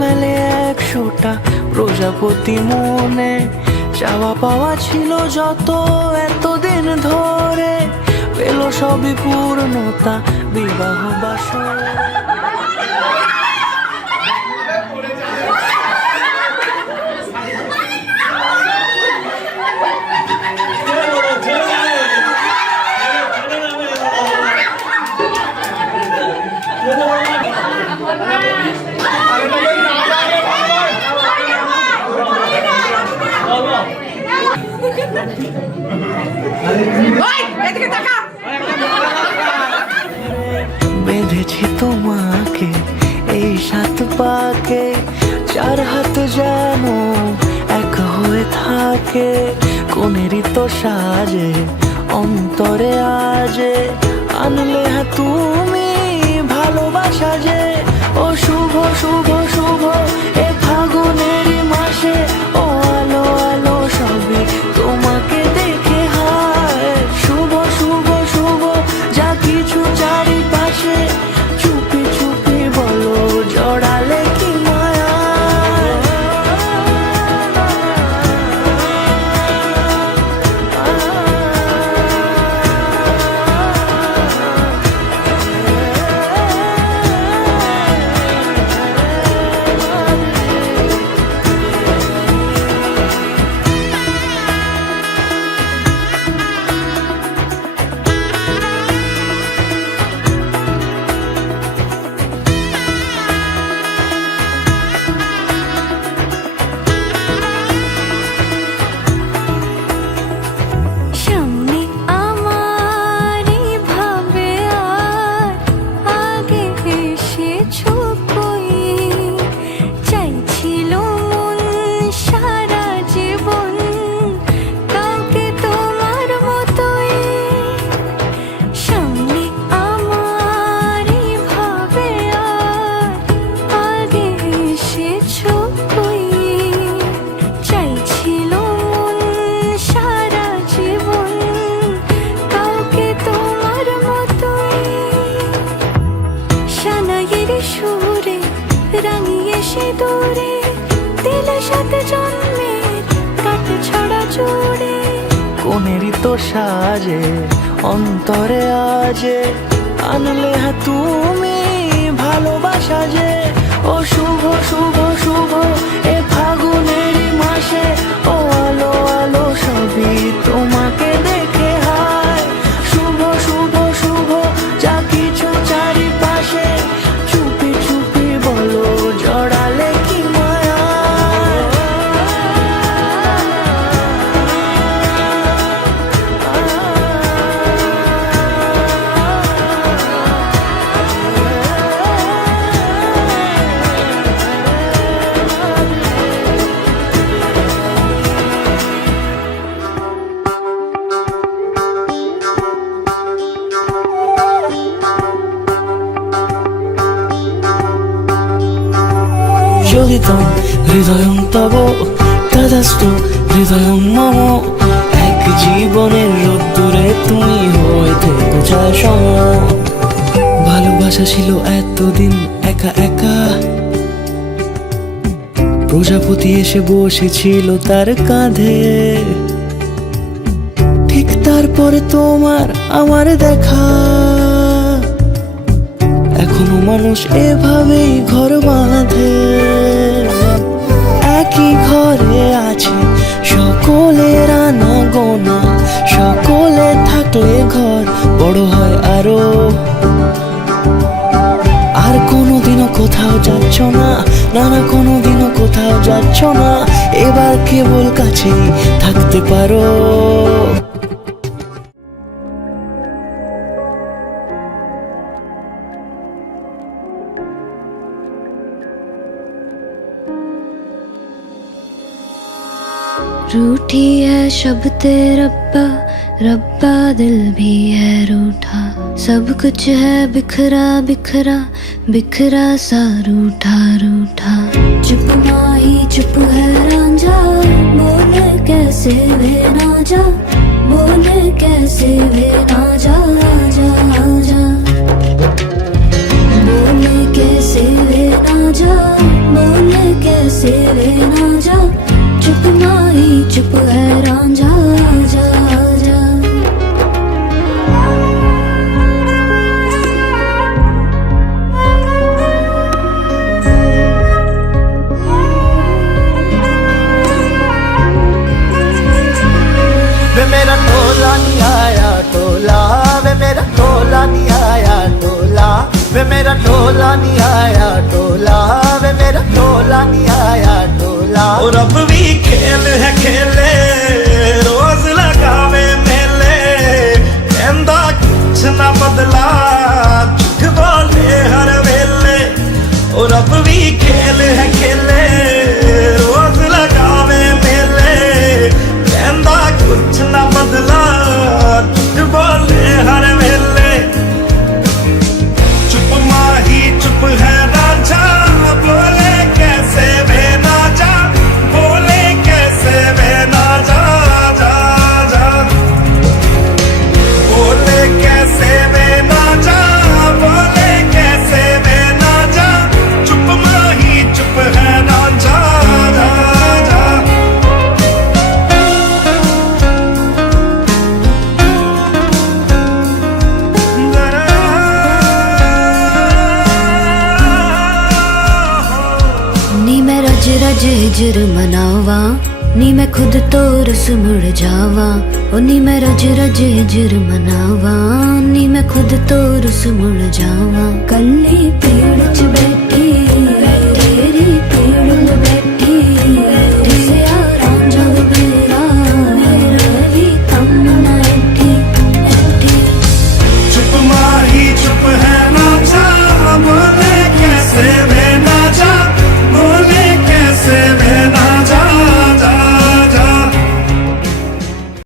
মেলে একশোটা প্রজাপতি মনে চাওয়া পাওয়া ছিল যত এতদিন ধরে। পেল সবই পূর্ণতা, বিবাহ বাসর। বেঁধেছি তোমাকে, এই সাত পাকে, চার হাত যেন এক হয়ে থাকে। কোনেরই তো সাজে, অন্তরে আজে। আনলে হ্যাঁ তুমি ভালোবাসা যে। ও শুভ শুভ সে সাথে জন্মের কাট ছড়া জুড়ে কোনেরই তো সাজে, অন্তরে আজে। আনলে হা তুমি ভালোবাসা যে। ও শুভ শুভ শুভ, এ হৃদয়ং তব, তদস্ত হৃদয়ং মম। এক জীবনের রোদ্দুরে তুমি হয়ে থেকো সম। ভালোবাসা ছিল এতদিন একা একা। প্রজাপতি এসে বসেছিল তার কাঁধে। ঠিক তারপরে তোমার আমার দেখা। এখনও মানুষ এভাবেই ঘর বাঁধে। বড় হয় আরো আর কোনোদিনও কোথাও যাচ্ছ না না না কোনোদিনও কোথাও যাচ্ছ না এবার কেবল কাছেই থাকতে পারো रूठी है शब्द रब्बा रब्बा दिल भी है रूठा, सब कुछ है बिखरा बिखरा बिखरा सा रूठा रूठा। चुप माही, चुप है रांझा, बोले कैसे वे राजा बोल कैसे वे ना ਢੋਲਾ ਨਹੀਂ ਆਇਆ ਢੋਲਾ ਵੇ ਮੇਰਾ ਢੋਲਾ ਨਹੀਂ ਆਇਆ ਢੋਲਾ ਉਹ ਰੱਬ ਵੀ ਖੇਲ ਹੈ, ਖੇਲ ਰਜ ਮਨਾਵਾ, ਨੀ ਮੈਂ ਖੁਦ ਤੋਂ ਰਸ ਮੁੜ ਜਾਵਾ ਓ ਨੀ ਮੈਂ ਰਜ ਰਜ ਹਿਜਰ ਮਨਾਵਾ, ਨੀ ਮੈਂ ਖੁਦ ਤੋਂ ਰਸ ਮੁੜ ਜਾਵਾ। ਕੱਲੀ ਪੇੜ ਚ ਬੈਠੀ